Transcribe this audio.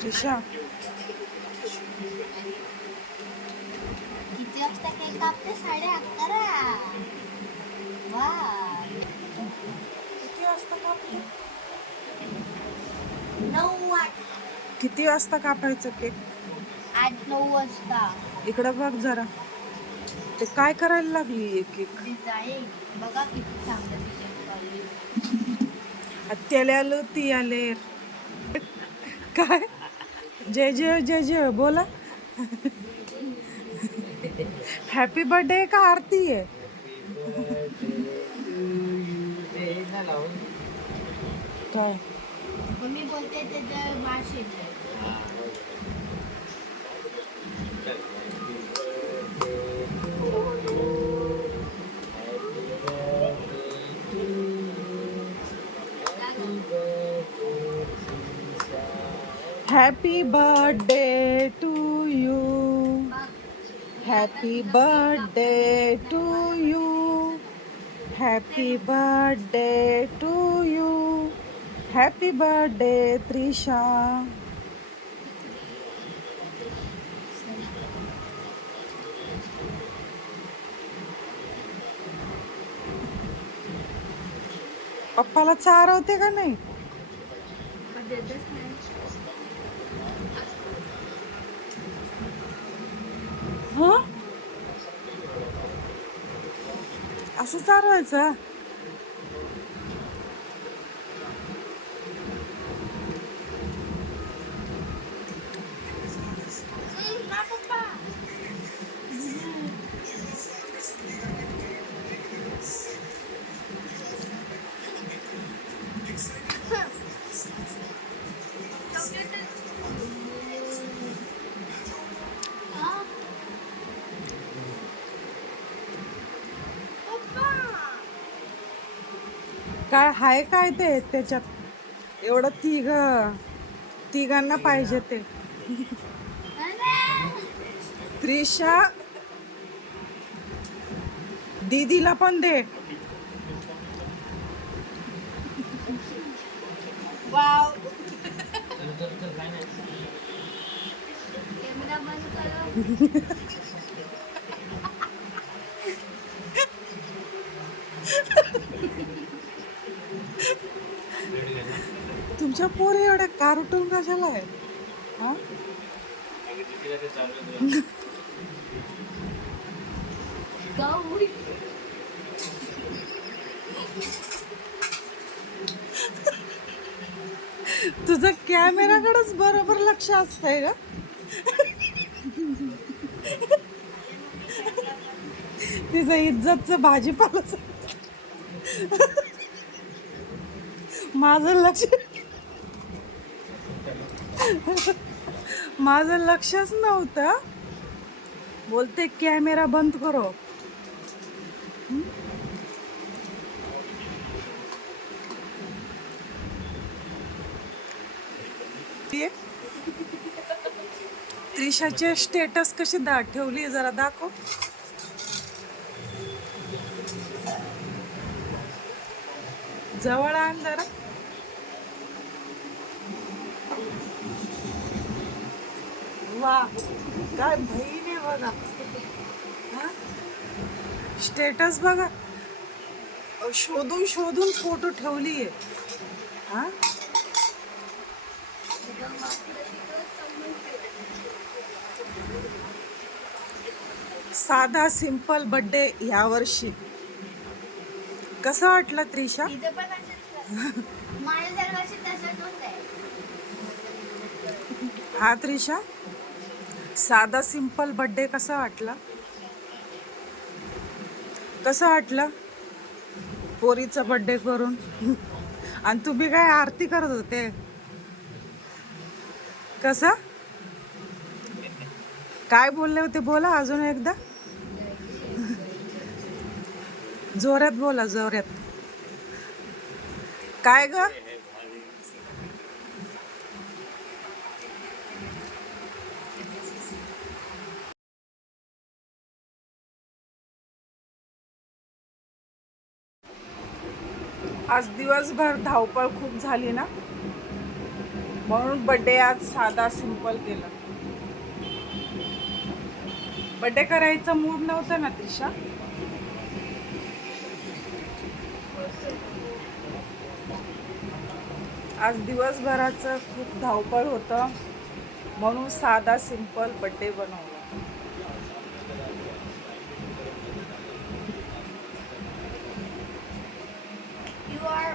त्रिशा किती वाजता केक कापते? 11:30. वा, किती वाजता कापते? 9 किती वाजता कापायचं केक? 8-9 वाजता. इकडं बघ जरा. ते काय करायला लागली एक एक डिझाईन बघा किती चांगलं डिझाईन काढली. त्याला आलं ती आले काय जय जय जय जय बोला. हॅपी बर्थडे का आरती आहे? काय मम्मी बोलते त्याचं भाषेत आहे. Happy birthday to you, happy birthday to you, happy birthday to you, happy birthday Trisha. पप्पाला चारवते का नाही? देतच नाही. हं? असं चालवायचं? काय हाय काय ते त्याच्यात एवढं तिघांना पाहिजे ते. त्रिशा दीदीला पण दे. वाव, कॅमेरा बंद करो. तुमच्या पोरी एवढ्या कार्टून कशाला आहे? हा? गौरी तुझं कॅमेराकडेच बरोबर लक्ष असतंय का? तिचं इज्जतचं भाजीपालाच. माझं लक्ष माझं लक्षच नव्हतं. बोलते कॅमेरा बंद करो. त्रिशाचे स्टेटस कशी ठेवली जरा दाखव. जवळ आण जरा. वा, काय बहीण आहे बघा. स्टेटस बघा. शोधून शोधून फोटो ठेवलीये. हा, साधा सिंपल बर्थडे ह्या वर्षी. कसं वाटलं त्रिशा? तिचं पण असंच माझ्या दरवर्षी तसंच होतंय. हा त्रिशा, साधा सिंपल बर्थडे कसा वाटला? कसं वाटलं पोरीचा बर्थडे करून? आणि तुम्ही काय आरती करत होते? कसं काय बोलले होते? बोला अजून एकदा, जोरात बोला, जोरात. काय ग? आज दिवसभर धावपळ खूप झाली ना. म्हणून बड्डे आज साधा सिंपल केला. बड्डे करायचा मूड नव्हता ना त्रिशा. आज दिवसभराचं खूप धावपळ होतं म्हणून साधा सिंपल बड्डे बनवला. You are